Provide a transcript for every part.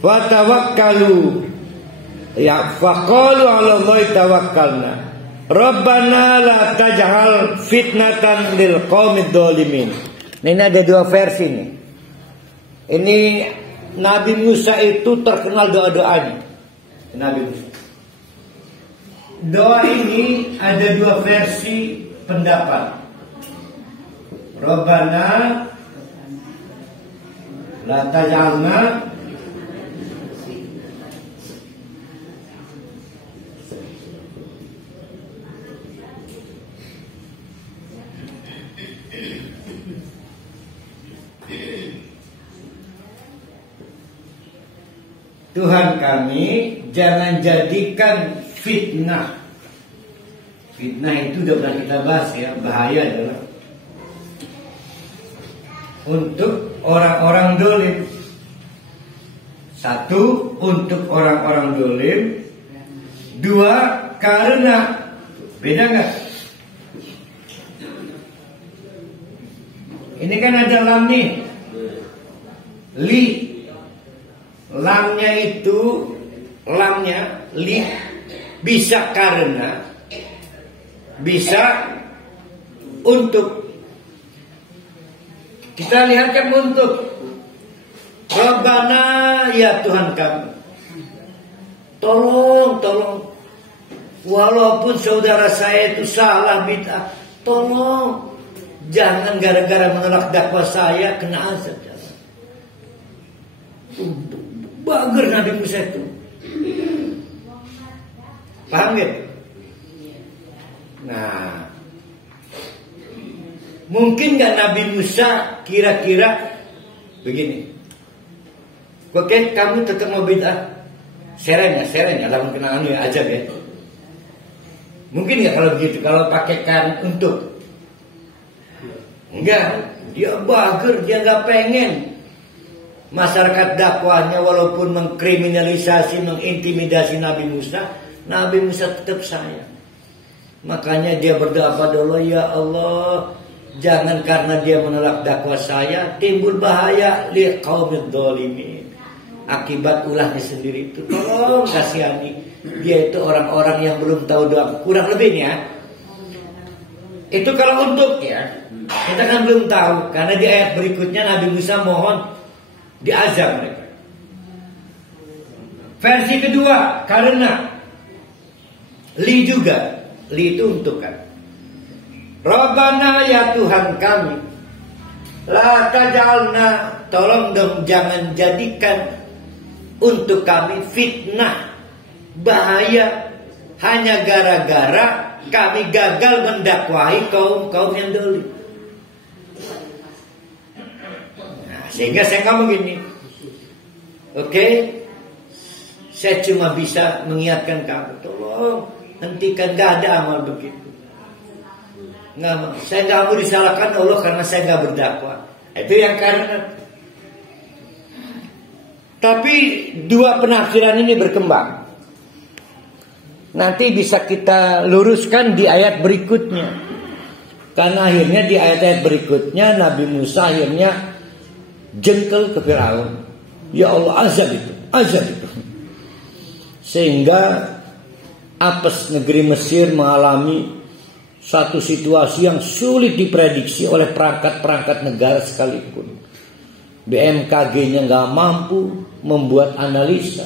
Fatawakkalu, ya faqalu 'ala Allahi tawakkalna. Rabbana la taj'al fitnatan lil qaumid dzalimin. Ini ada dua versi nih. Ini Nabi Musa itu terkenal doa-doanya. Nabi Musa. Doa ini ada dua versi pendapat. Rabbana la taj'alna Tuhan kami, jangan jadikan fitnah. Fitnah itu udah pernah kita bahas ya, bahaya adalah untuk orang-orang dolim. Satu, untuk orang-orang dolim. Dua, karena. Beda nggak? Ini kan ada lam nih. Li. Lamnya itu, lamnya li, bisa karena, bisa untuk. Kita lihat kan untuk. Rabbana, ya Tuhan kami, tolong. Walaupun saudara saya itu salah bid'ah, tolong. Jangan gara-gara menolak dakwah saya kena azab. Bager Nabi Musa itu. Paham ya? Nah, mungkin gak Nabi Musa kira-kira begini. Oke, kamu tetap mau bid'ah, seren ya, lamun kenangan ya aja ya. Mungkin gak kalau begitu, kalau pakaikan untuk. Enggak, dia bager, dia gak pengen masyarakat dakwahnya walaupun mengkriminalisasi, mengintimidasi Nabi Musa tetap sayang. Makanya dia berdoa pada Allah, ya Allah, jangan karena dia menolak dakwah saya timbul bahaya li qaumid dzalimin. Akibat ulahnya sendiri itu. Tolong kasihani. Dia itu orang-orang yang belum tahu doa. Kurang lebihnya. Itu kalau untuk ya. Kita kan belum tahu. Karena di ayat berikutnya Nabi Musa mohon diazab mereka. Versi kedua, karena li juga. Li itu untuk kan. Rabbana, ya Tuhan kami, la taj'alna, tolong dong jangan jadikan untuk kami fitnah, bahaya, hanya gara-gara kami gagal mendakwahi kaum yang dolim. Nah, sehingga saya ngomong gini, oke, saya cuma bisa mengingatkan kamu, tolong hentikan, gak ada amal begitu. Saya nggak mau disalahkan Allah karena saya nggak berdakwah. Itu yang karena. Tapi dua penafsiran ini berkembang. Nanti bisa kita luruskan di ayat berikutnya. Karena akhirnya di ayat-ayat berikutnya Nabi Musa akhirnya jengkel ke Firaun. Ya Allah, azab itu. Sehingga apes negeri Mesir mengalami satu situasi yang sulit diprediksi oleh perangkat-perangkat negara sekalipun. BMKG-nya nggak mampu membuat analisa.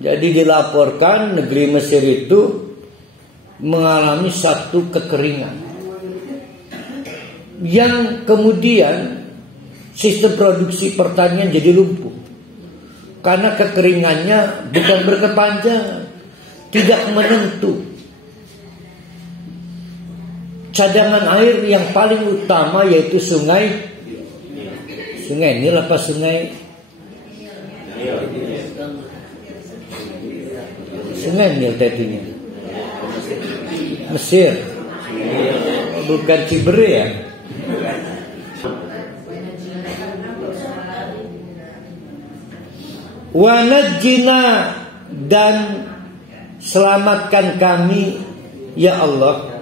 Jadi dilaporkan negeri Mesir itu mengalami satu kekeringan yang kemudian sistem produksi pertanian jadi lumpuh karena kekeringannya bukan berkepanjangan, tidak menentu. Cadangan air yang paling utama yaitu sungai Nil apa sungai Nil tadinya Mesir, bukan Cibere ya. Wa najjina, dan selamatkan kami ya Allah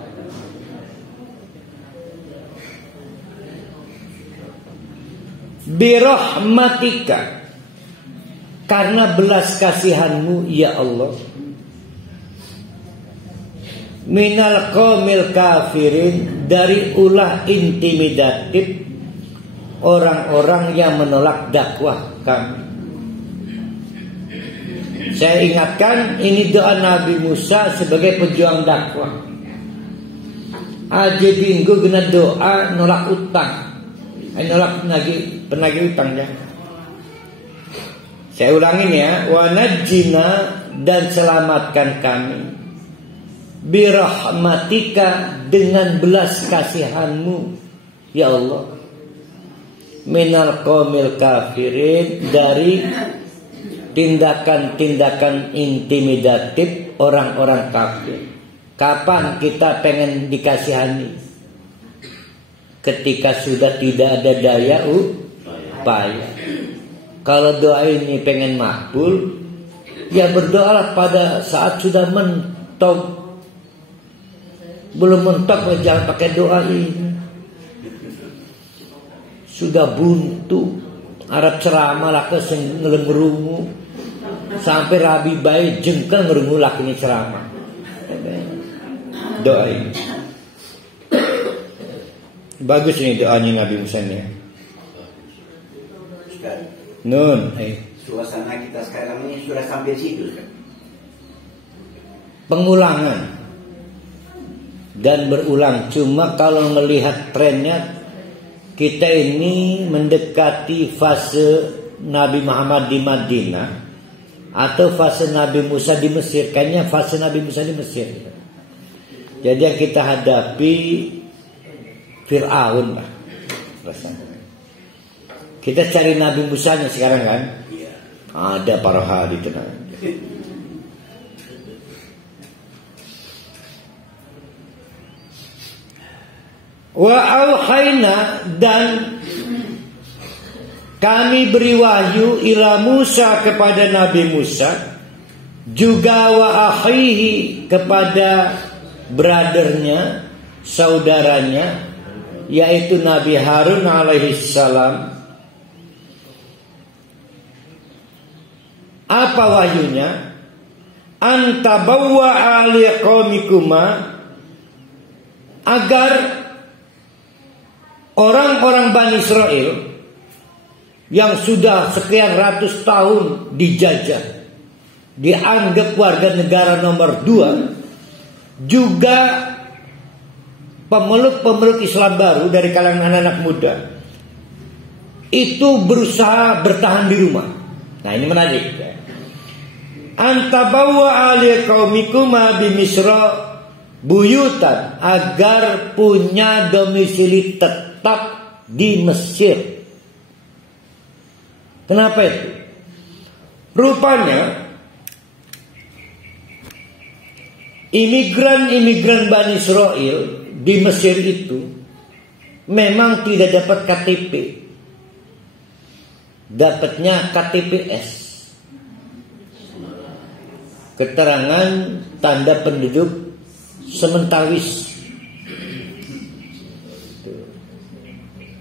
birahmatika, karena belas kasihan-Mu ya Allah, minal qaumil kafirin, dari ulah intimidatif orang-orang yang menolak dakwah kami. Saya ingatkan, ini doa Nabi Musa sebagai pejuang dakwah. Aja minggu kena doa nolak utang, nolak penagih utang ya. Saya ulangin ya, wa najjina, dan selamatkan kami, birahmatika, dengan belas kasihan-Mu ya Allah, minal qaumil kafirin, dari tindakan-tindakan intimidatif orang-orang kafir. Kapan kita pengen dikasihani? Ketika sudah tidak ada daya upaya. Kalau doa ini pengen makbul, ya berdoalah pada saat sudah mentok. Belum mentok, jangan pakai doa ini. Sudah buntu, Arab ceramah lah ke ngelengerungu, sampai rabi bayi jengkel ngerungu laki ini ceramah. Doa ini bagus, ini doanya Nabi Musa nih. Nun, suasana kita sekarang ini sudah sampai situ kan? Pengulangan dan berulang. Cuma kalau melihat trennya, kita ini mendekati fase Nabi Muhammad di Madinah atau fase Nabi Musa di Mesir. Kayaknya fase Nabi Musa di Mesir. Jadi yang kita hadapi Fir'aun lah. Kita cari Nabi Musanya sekarang kan? Ada para hari tenang. Wa auhayna, dan kami beri wahyu ila Musa, kepada Nabi Musa, juga wa akhihi, kepada brothernya, saudaranya, yaitu Nabi Harun alaihi salam. Apa wahyunya? Antabawwa ali qaumikuma, agar orang-orang Bani Israel yang sudah sekian ratus tahun dijajah, dianggap warga negara nomor 2, juga pemeluk-pemeluk Islam baru dari kalangan anak-anak muda, itu berusaha bertahan di rumah. Nah ini menarik. Antabawwa ali qaumikuma bi Misra buyutan, agar punya domisili tetap di Mesir. Kenapa itu? Rupanya imigran-imigran Bani Israel di Mesir itu memang tidak dapat KTP. Dapatnya KTPS, keterangan tanda penduduk sementawis.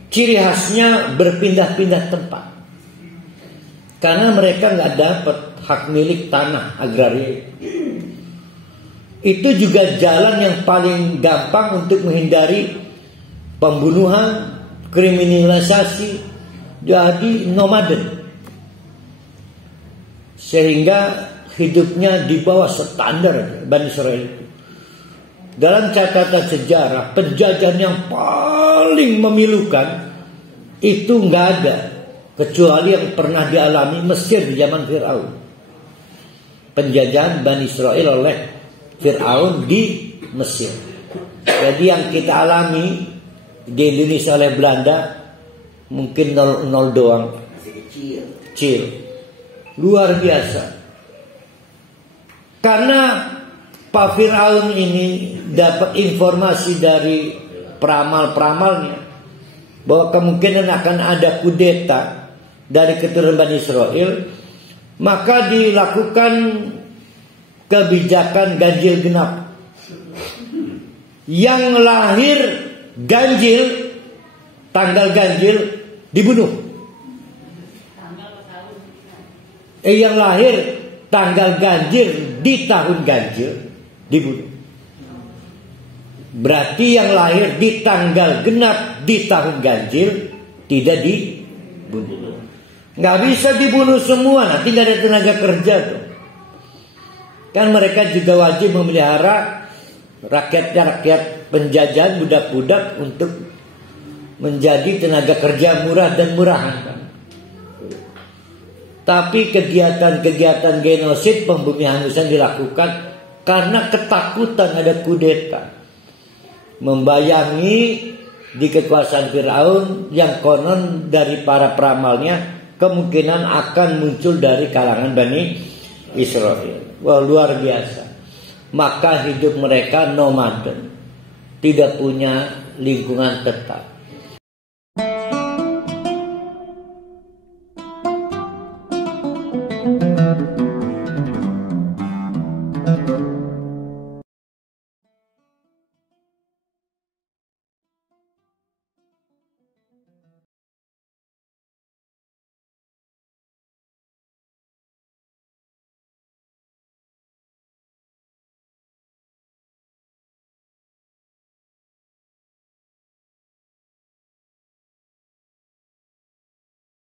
Ciri khasnya berpindah-pindah tempat, karena mereka nggak dapat hak milik tanah agraria. Itu juga jalan yang paling gampang untuk menghindari pembunuhan, kriminalisasi, jadi nomaden, sehingga hidupnya di bawah standar Bani Israel itu. Dalam catatan sejarah, penjajahan yang paling memilukan itu nggak ada, kecuali yang pernah dialami Mesir di zaman Fir'aun. Penjajahan Bani Israel oleh Fir'aun di Mesir. Jadi yang kita alami di Indonesia oleh Belanda mungkin 0 doang. Kecil. Luar biasa. Karena Pak Fir'aun ini dapat informasi dari peramal-peramalnya bahwa kemungkinan akan ada kudeta dari keturunan Bani Israel, maka dilakukan kebijakan ganjil genap. Yang lahir ganjil, tanggal ganjil, dibunuh. Yang lahir tanggal ganjil di tahun ganjil dibunuh. Berarti yang lahir di tanggal genap di tahun ganjil tidak dibunuh. Nggak bisa dibunuh semua, nanti nggak ada tenaga kerja tuh. Kan mereka juga wajib memelihara rakyat penjajahan, budak-budak untuk menjadi tenaga kerja murah dan murahan. Tapi kegiatan-kegiatan genosid, pembumian halusan dilakukan karena ketakutan ada kudeta. Membayangi di kekuasaan Firaun yang konon dari para peramalnya kemungkinan akan muncul dari kalangan Bani Israel. Wah, luar biasa. Maka hidup mereka nomaden, tidak punya lingkungan tetap.